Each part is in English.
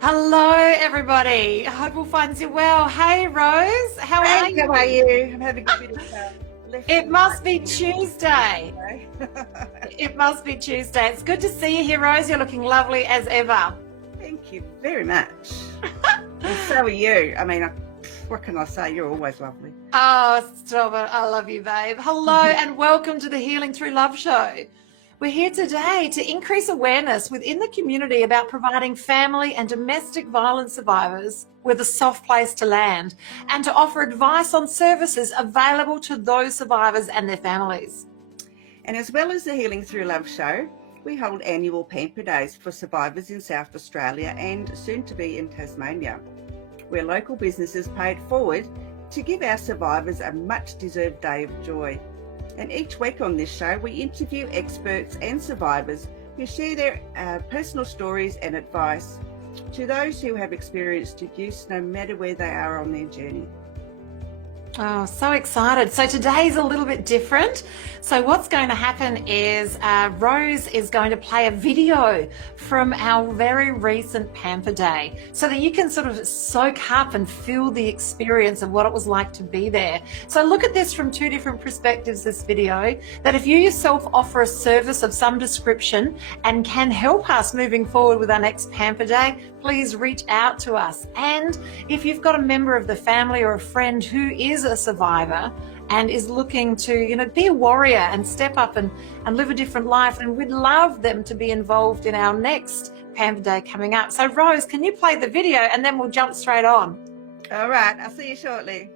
Hello, everybody. I hope all finds you well. Hey, Rose, how are you? How are you? I'm having a bit of left. It must be Tuesday. It must be Tuesday. It's good to see you here, Rose. You're looking lovely as ever. Thank you very much. And so are you. I mean, what can I say? You're always lovely. Oh, stop it. I love you, babe. Hello, and welcome to the Healing Through Love show. We're here today to increase awareness within the community about providing family and domestic violence survivors with a soft place to land and to offer advice on services available to those survivors and their families. And as well as the Healing Through Love show, we hold annual pamper days for survivors in South Australia and soon to be in Tasmania, where local businesses paid forward to give our survivors a much deserved day of joy. And each week on this show, we interview experts and survivors who share their personal stories and advice to those who have experienced abuse, no matter where they are on their journey. Oh, so excited. So today's a little bit different. So what's going to happen is Rose is going to play a video from our very recent Pamper Day so that you can sort of soak up and feel the experience of what it was like to be there. So look at this from two different perspectives, this video, that if you yourself offer a service of some description and can help us moving forward with our next Pamper Day, please reach out to us. And if you've got a member of the family or a friend who is a survivor and is looking to, be a warrior and step up and live a different life, and we'd love them to be involved in our next Pamper Day coming up. So Rose, can you play the video and then we'll jump straight on? All right, I'll see you shortly.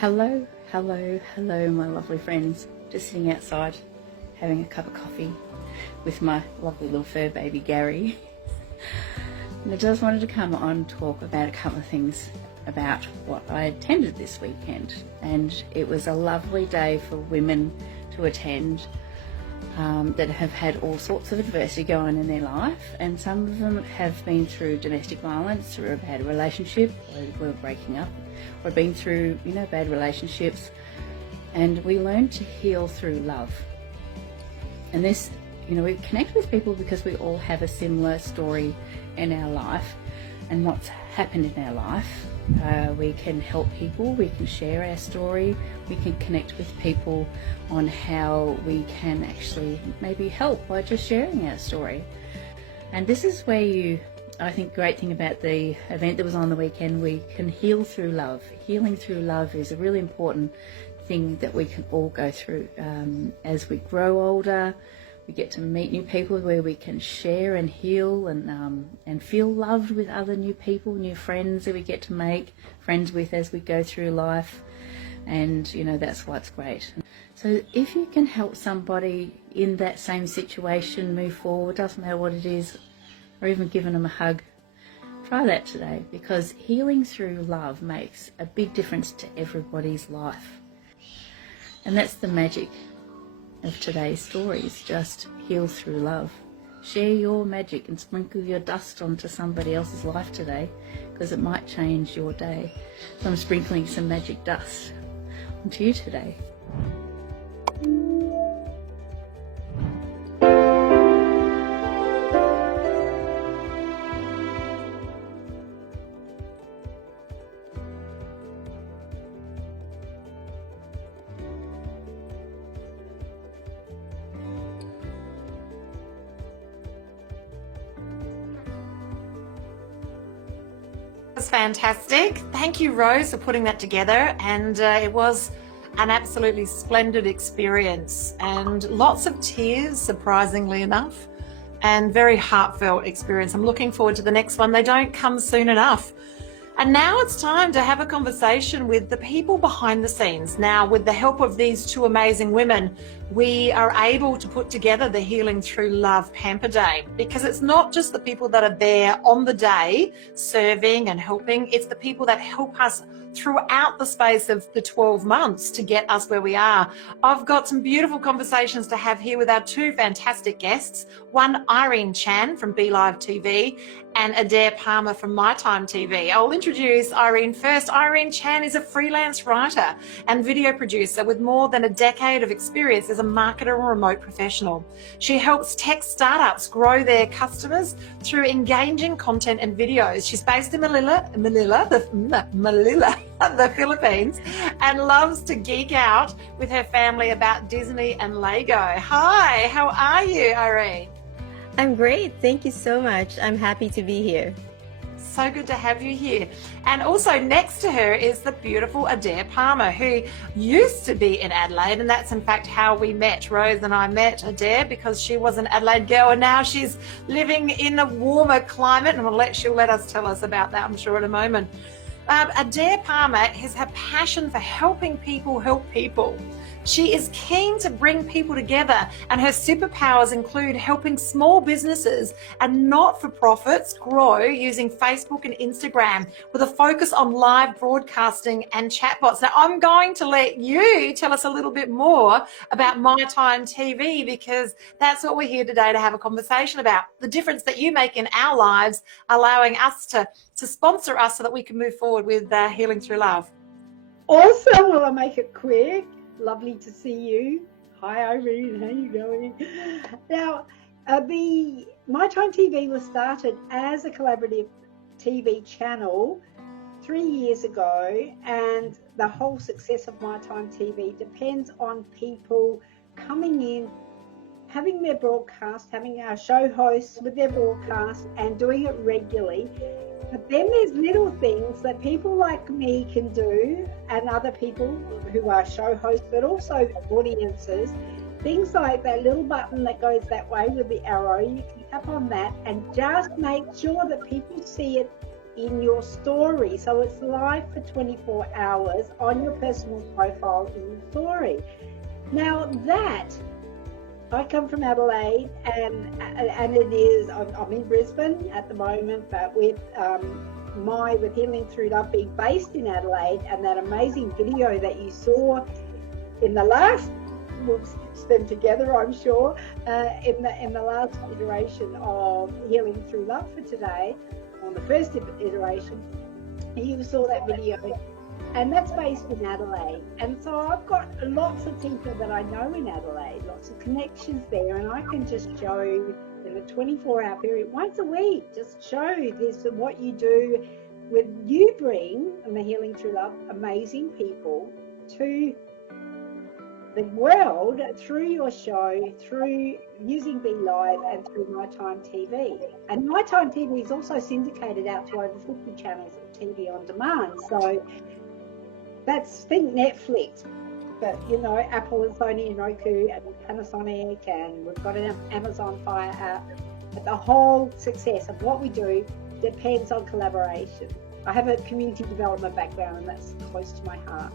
Hello, hello, hello, my lovely friends. Just sitting outside having a cup of coffee with my lovely little fur baby Gary. And I just wanted to come on and talk about a couple of things about what I attended this weekend. And it was a lovely day for women to attend that have had all sorts of adversity go on in their life, and some of them have been through domestic violence, through a bad relationship, or were breaking up, or been through, bad relationships, and we learn to heal through love. And this, we connect with people because we all have a similar story in our life and what's happened in our life. We can help people, we can share our story, we can connect with people on how we can actually maybe help by just sharing our story. And this is where I think the great thing about the event that was on the weekend, we can heal through love. Healing through love is a really important thing that we can all go through. As we grow older, we get to meet new people where we can share and heal and feel loved with other new people, new friends that we get to make friends with as we go through life. And, that's why it's great. So if you can help somebody in that same situation move forward, doesn't matter what it is, or even giving them a hug, try that today, because healing through love makes a big difference to everybody's life. And that's the magic of today's stories. Just heal through love. Share your magic and sprinkle your dust onto somebody else's life today, because it might change your day. So I'm sprinkling some magic dust onto you today. Was fantastic. Thank you, Rose, for putting that together, and it was an absolutely splendid experience, and lots of tears, surprisingly enough, and very heartfelt experience. I'm looking forward to the next one. They don't come soon enough. And now it's time to have a conversation with the people behind the scenes. Now, with the help of these two amazing women, we are able to put together the Healing Through Love Pamper Day, because it's not just the people that are there on the day serving and helping, it's the people that help us throughout the space of the 12 months to get us where we are. I've got some beautiful conversations to have here with our two fantastic guests, one Irene Chan from BeLive TV and Adaire Palmer from MyTimeTV. I'll introduce Irene first. Irene Chan is a freelance writer and video producer with more than a decade of experience as a marketer and remote professional. She helps tech startups grow their customers through engaging content and videos. She's based in Manila, the Philippines, and loves to geek out with her family about Disney and Lego. Hi, how are you, Irene? I'm great. Thank you so much. I'm happy to be here. So good to have you here. And also next to her is the beautiful Adaire Palmer, who used to be in Adelaide, and that's in fact how we met. Rose and I met Adaire because she was an Adelaide girl, and now she's living in a warmer climate, and she'll let us tell us about that, I'm sure, in a moment. Adaire Palmer has her passion for helping people help people. She is keen to bring people together, and her superpowers include helping small businesses and not-for-profits grow using Facebook and Instagram with a focus on live broadcasting and chatbots. Now, I'm going to let you tell us a little bit more about MyTimeTV, because that's what we're here today to have a conversation about, the difference that you make in our lives, allowing us to sponsor us so that we can move forward with Healing Through Love. Awesome. Well, I'll make it quick. Lovely to see you. Hi, Irene. How you going? Now, the MyTimeTV was started as a collaborative TV channel 3 years ago, and the whole success of MyTimeTV depends on people coming in, having their broadcast, having our show hosts with their broadcast and doing it regularly. But then there's little things that people like me can do, and other people who are show hosts, but also audiences. Things like that little button that goes that way with the arrow, you can tap on that and just make sure that people see it in your story. So it's live for 24 hours on your personal profile in your story. Now that, I come from Adelaide, and it is, I'm in Brisbane at the moment, but with Healing Through Love being based in Adelaide, and that amazing video that you saw in the last, we'll stitch them together, I'm sure, in the last iteration of Healing Through Love for today, on the first iteration, you saw that video, and that's based in Adelaide. And so I've got lots of people that I know in Adelaide, lots of connections there, and I can just show in a 24-hour period, once a week, just show this and what you do. With you bring, and the Healing Through Love, amazing people to the world through your show, through using Be Live, and through MyTimeTV. And MyTimeTV is also syndicated out to over 50 channels of TV on demand. So that's, think Netflix, but you know, Apple and Sony and Roku and Panasonic, and we've got an Amazon Fire app. But the whole success of what we do depends on collaboration. I have a community development background, and that's close to my heart.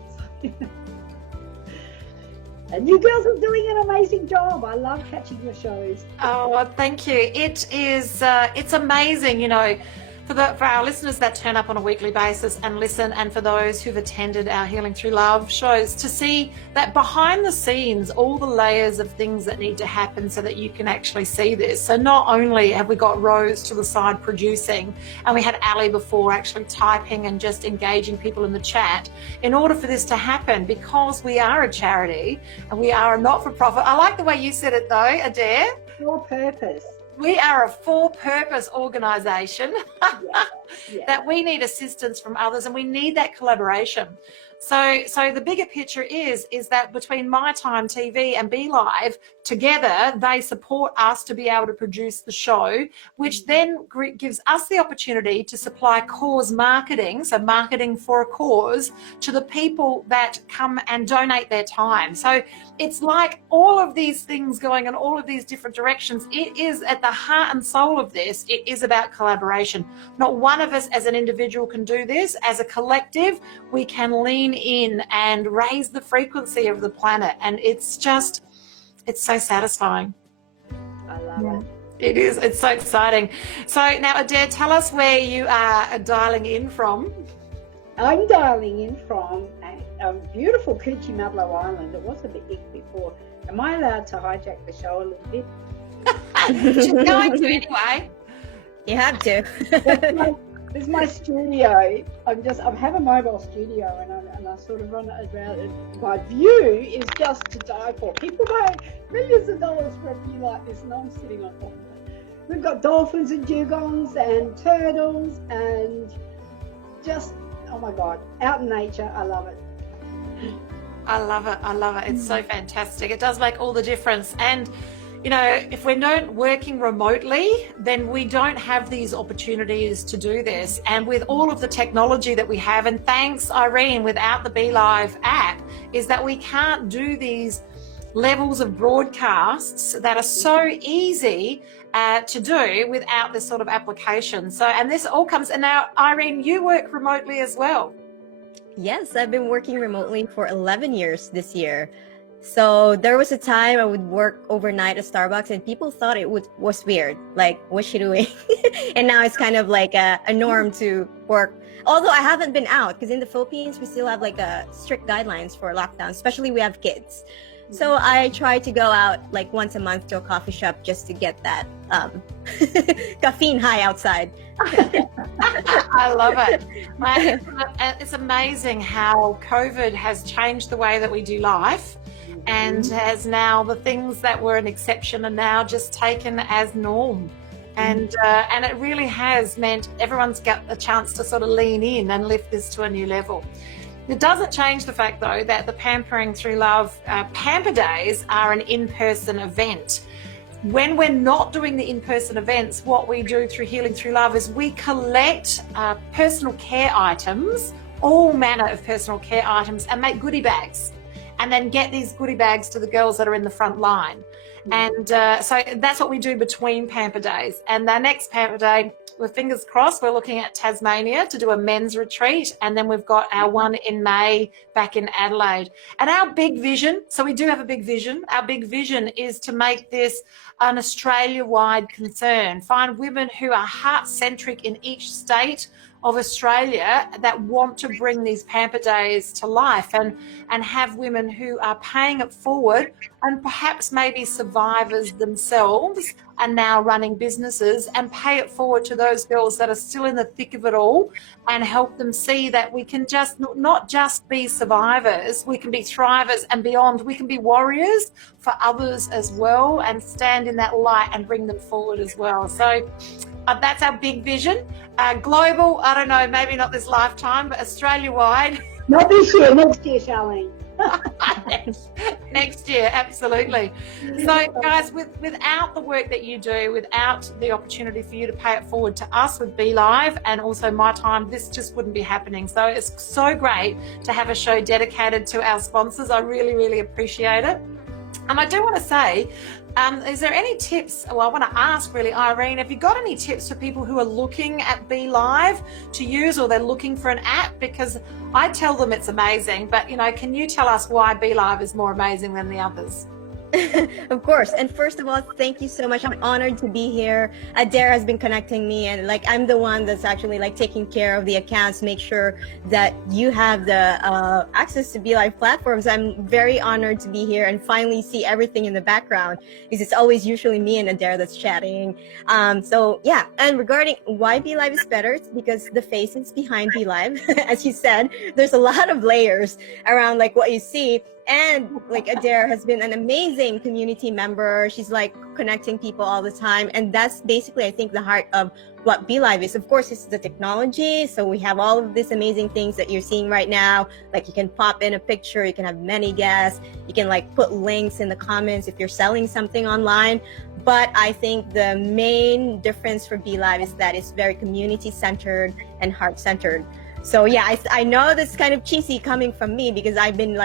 And you girls are doing an amazing job. I love catching your shows. Oh, well, thank you. It is, it's amazing, you know, for our listeners that turn up on a weekly basis and listen, and for those who've attended our Healing Through Love shows, to see that behind the scenes, all the layers of things that need to happen so that you can actually see this. So not only have we got Rose to the side producing, and we had Ali before actually typing and just engaging people in the chat, in order for this to happen, because we are a charity and we are a not-for-profit. I like the way you said it though, Adaire. For purpose. We are a for-purpose organisation Yeah. that we need assistance from others, and we need that collaboration. So the bigger picture is that between MyTimeTV and Be Live, together they support us to be able to produce the show, which then gives us the opportunity to supply cause marketing, so marketing for a cause, to the people that come and donate their time. So it's like all of these things going in all of these different directions. It is at the heart and soul of this. It is about collaboration. Not one of us as an individual can do this. As a collective, we can lean in and raise the frequency of the planet, and it's just, it's so satisfying. I love it. It is, it's so exciting. So now, Adaire, tell us where you are dialing in from. I'm dialing in from a beautiful Coochimadlo Island. It was a bit big before. Am I allowed to hijack the show a little bit? She's going to anyway. You have to. This is my studio. I have a mobile studio, and I sort of run it around. And my view is just to die for. People pay millions of dollars for a view like this, and I'm sitting on top of it. We've got dolphins and dugongs and turtles, and just, oh my God, out in nature. I love it. I love it. I love it. It's so fantastic. It does make all the difference. And you know, if we're not working remotely, then we don't have these opportunities to do this. And with all of the technology that we have, and thanks, Irene, without the Be Live app, is that we can't do these levels of broadcasts that are so easy to do without this sort of application. So, and this all comes, and now, Irene, you work remotely as well. Yes, I've been working remotely for 11 years this year. So there was a time I would work overnight at Starbucks, and people thought it was weird. Like, what's she doing? And now it's kind of like a norm to work. Although I haven't been out, because in the Philippines, we still have like strict guidelines for lockdown, especially we have kids. So I try to go out like once a month to a coffee shop just to get that caffeine high outside. I love it. It's amazing how COVID has changed the way that we do life, and has now, the things that were an exception are now just taken as norm. And it really has meant everyone's got a chance to sort of lean in and lift this to a new level. It doesn't change the fact, though, that the Pampering Through Love Pamper Days are an in-person event. When we're not doing the in-person events, what we do through Healing Through Love is we collect personal care items, all manner of personal care items, and make goodie bags, and then get these goodie bags to the girls that are in the front line. And so that's what we do between Pamper Days. And our next Pamper Day, with fingers crossed, we're looking at Tasmania to do a men's retreat. And then we've got our one in May back in Adelaide. And our big vision, so we do have a big vision. Our big vision is to make this an Australia-wide concern. Find women who are heart-centric in each state of Australia that want to bring these Pamper Days to life, and have women who are paying it forward, and perhaps maybe survivors themselves and now running businesses, and pay it forward to those girls that are still in the thick of it all, and help them see that we can just not just be survivors, we can be thrivers and beyond. We can be warriors for others as well, and stand in that light and bring them forward as well. So that's our big vision. Global, I don't know, maybe not this lifetime, but Australia-wide. Not this year, next year, Charlene. Next year, absolutely. So guys, without the work that you do, without the opportunity for you to pay it forward to us with BeLive and also My Time, this just wouldn't be happening. So it's so great to have a show dedicated to our sponsors. I really, really appreciate it. And I do want to say, is there any tips? Well, I want to ask really, Irene, have you got any tips for people who are looking at BeLive to use, or they're looking for an app? Because I tell them it's amazing, but can you tell us why BeLive is more amazing than the others? Of course. And first of all, thank you so much. I'm honored to be here. Adaire has been connecting me, and I'm the one that's actually taking care of the accounts, make sure that you have the access to BeLive platforms. I'm very honored to be here and finally see everything in the background, because it's always usually me and Adaire that's chatting. So yeah, and regarding why BeLive is better, it's because the face is behind BeLive. As you said, there's a lot of layers around what you see. And Adaire has been an amazing community member. She's connecting people all the time. And that's basically, I think, the heart of what BeLive is. Of course, it's the technology. So we have all of these amazing things that you're seeing right now. You can pop in a picture, you can have many guests, you can put links in the comments if you're selling something online. But I think the main difference for BeLive is that it's very community centered and heart centered. So yeah, I know this is kind of cheesy coming from me, because I've been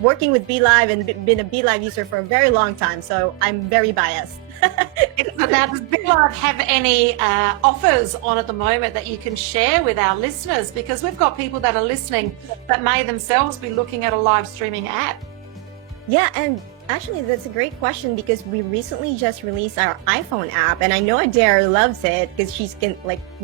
working with BeLive and been a BeLive user for a very long time, so I'm very biased. Now, does BeLive have any offers on at the moment that you can share with our listeners? Because we've got people that are listening that may themselves be looking at a live streaming app. Yeah, and actually that's a great question, because we recently just released our iPhone app, and I know Adaire loves it because she's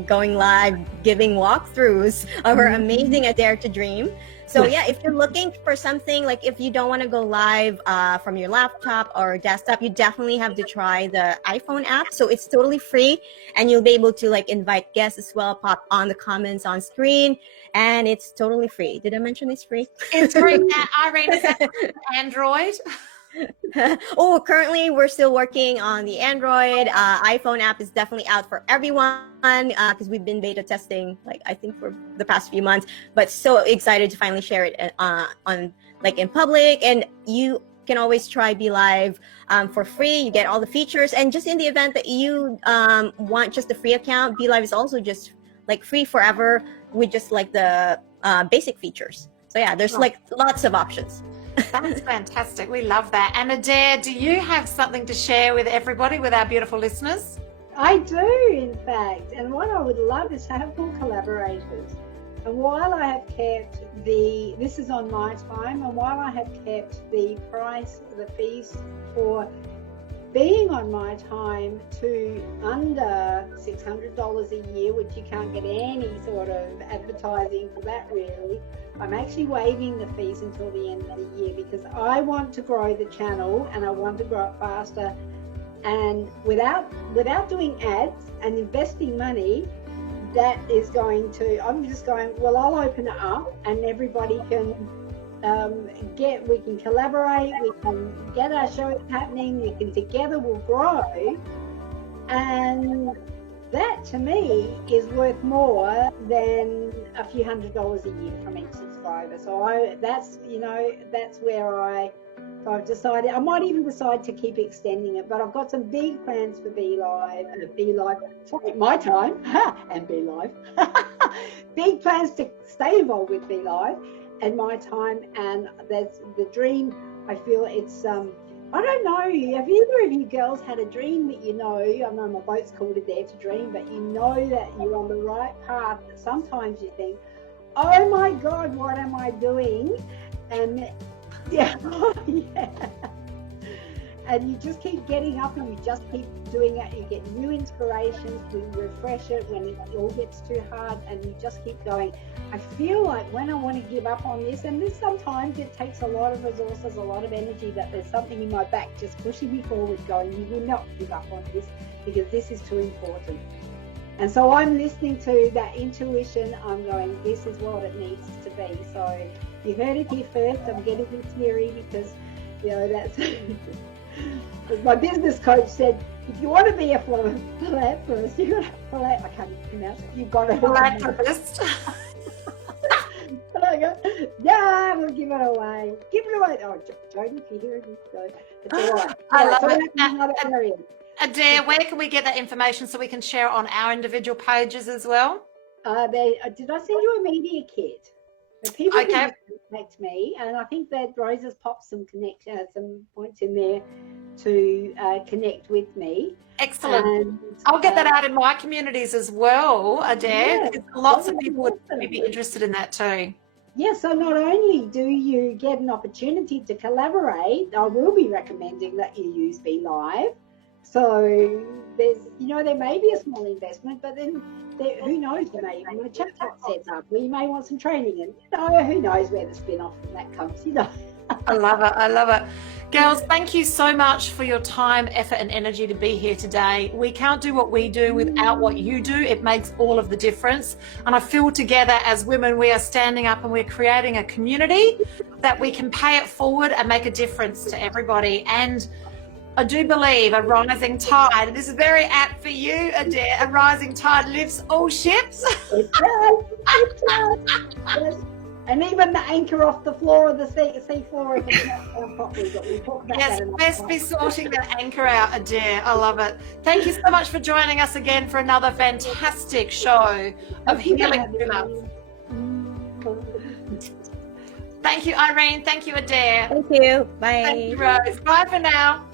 going live, giving walkthroughs of her amazing Adaire to Dream. So yeah, if you're looking for something, if you don't want to go live from your laptop or desktop, you definitely have to try the iPhone app. So it's totally free, and you'll be able to invite guests as well, pop on the comments on screen, and it's totally free. Did I mention it's free? It's free. Irene, is that Android? Oh, currently we're still working on the Android. iPhone app is definitely out for everyone, because we've been beta testing I think for the past few months, but so excited to finally share it on in public. And you can always try BeLive for free. You get all the features, and just in the event that you want just a free account, BeLive is also just free forever with just the basic features. So yeah, there's lots of options. That's fantastic. We love that. And Adaire, do you have something to share with everybody, with our beautiful listeners? I do, in fact. And what I would love is to have more collaborators. And while I have kept this is on My Time, and while I have kept the fees for being on My Time to under $600 a year, which you can't get any sort of advertising for that really, I'm actually waiving the fees until the end of the year, because I want to grow the channel and I want to grow it faster. And without doing ads and investing money, I'm just going, well, I'll open it up and everybody can we can collaborate, we can get our shows happening, together we'll grow. And that to me is worth more than a few $100s a year from each subscriber. So that's where I've decided I might even decide to keep extending it, but I've got some big plans for My Time and BeLive. Big plans to stay involved with BeLive and My Time, and that's the dream. I feel it's I don't know, have either of you girls had a dream that you know, I know my boat's called Adaire to dream, but you know that you're on the right path, that sometimes you think, oh my God, what am I doing? And yeah, yeah. And you just keep getting up and you just keep doing it. You get new inspirations, you refresh it when it all gets too hard, and you just keep going. I feel like when I want to give up on this, and this sometimes it takes a lot of resources, a lot of energy, that there's something in my back just pushing me forward going, you will not give up on this because this is too important. And so I'm listening to that intuition. I'm going, this is what it needs to be. So you heard it here first. I'm getting this theory because, you know, that's... My business coach said, if you want to be a philanthropist, you've got to, I can't pronounce it, you've got to... Philanthropist. And I go, yeah, we'll give it away. Give it away. Oh, Jodie, if you hear it, go. It's all right. I love so it. that's another area. Adaire, where can we get that information so we can share it on our individual pages as well? Did I send you a media kit? So people can contact me, and I think that Rose has popped some points in there to connect with me. Excellent. And, I'll get that out in my communities as well, Adaire, because lots of people would be interested in that too. Yeah, so not only do you get an opportunity to collaborate, I will be recommending that you use BeLive. So there's, you know, there may be a small investment, but then who knows, you may even want a chatbot set up, or you may want some training, and you know, who knows where the spin-off from that comes, you know. I love it. I love it. Girls, thank you so much for your time, effort and energy to be here today. We can't do what we do without what you do. It makes all of the difference. And I feel together as women, we are standing up and we're creating a community that we can pay it forward and make a difference to everybody. And I do believe a rising tide, this is very apt for you, Adaire, a rising tide lifts all ships. It does. It does. Yes. And even the anchor off the floor of the sea floor, if it's not done properly, but we talk about yes, that. best be sorting that anchor out, Adaire. I love it. Thank you so much for joining us again for another fantastic show of Healing Through. Thank you, Irene. Thank you, Adaire. Thank you. Bye. Thank you, Rose. Bye for now.